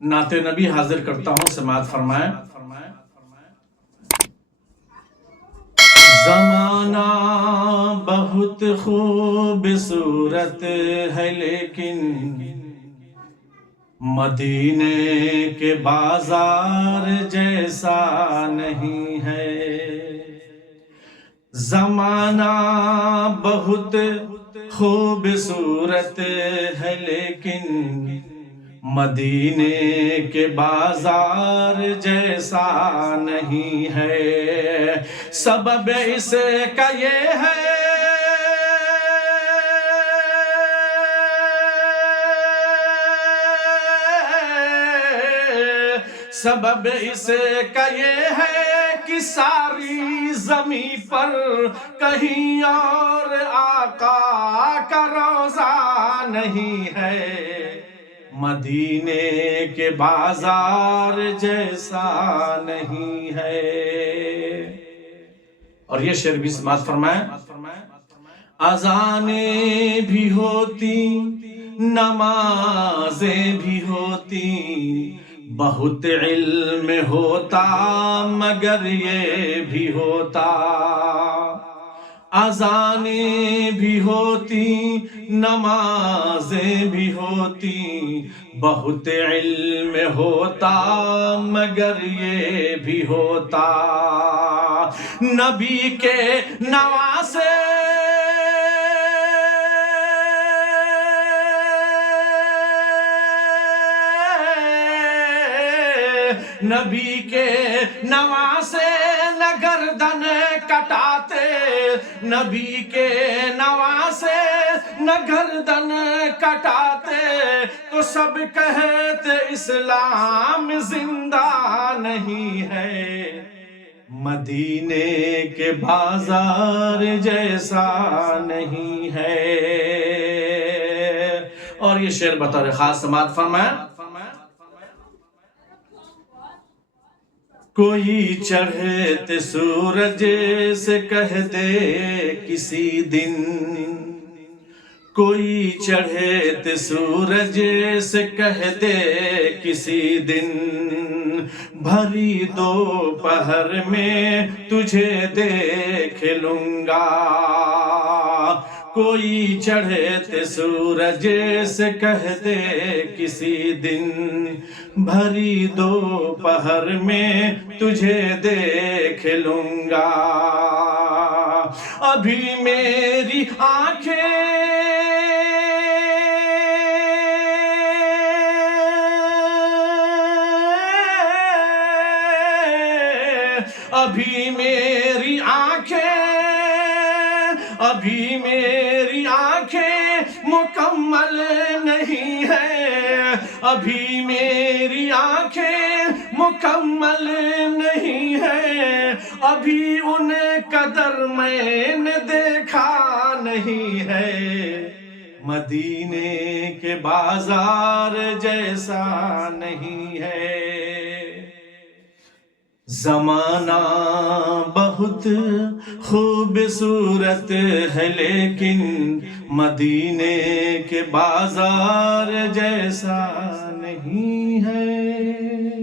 نعت نبی حاضر کرتا ہوں، سماعت فرمائیں۔ زمانہ بہت خوبصورت ہے لیکن مدینے کے بازار جیسا نہیں ہے۔ زمانہ بہت خوبصورت ہے لیکن مدینے کے بازار جیسا نہیں ہے۔ سبب اس کا یہ ہے سبب اس کا یہ ہے کہ ساری زمین پر کہیں اور آقا کا روضہ نہیں ہے، مدینے کے بازار جیسا نہیں ہے۔ اور یہ شعر بھی سماعت فرمائیں۔ اذانیں بھی ہوتی، نمازیں بھی ہوتی، بہت علم ہوتا مگر یہ بھی ہوتا۔ اذانیں بھی ہوتی، نمازیں بھی ہوتی، بہت علم ہوتا مگر یہ بھی ہوتا۔ نبی کے نواسے نبی کے نواسے نہ گردن کٹاتے، نبی کے نواسے نہ گردن کٹاتے، تو سب کہتے اسلام زندہ نہیں ہے، مدینے کے بازار جیسا نہیں ہے۔ اور یہ شعر بطور خاص سماعت فرمائیں۔ کوئی چڑھتے سورج سے کہہ دے کسی دن، کوئی چڑھتے سورج سے کہہ دے کسی دن، بھری دوپہر میں تجھے دیکھ لوں گا۔ کوئی چڑھتے سورج سے کہہ دے کسی دن، بھری دوپہر میں تجھے دیکھ لوں گا۔ ابھی میری آنکھیں ابھی میری آنکھیں مکمل نہیں ہے، ابھی میری آنکھیں مکمل نہیں ہے، ابھی ان قدر میں نے دیکھا نہیں ہے، مدینے کے بازار جیسا نہیں ہے۔ زمانہ بہت خوبصورت ہے لیکن مدینے کے بازار جیسا نہیں ہے۔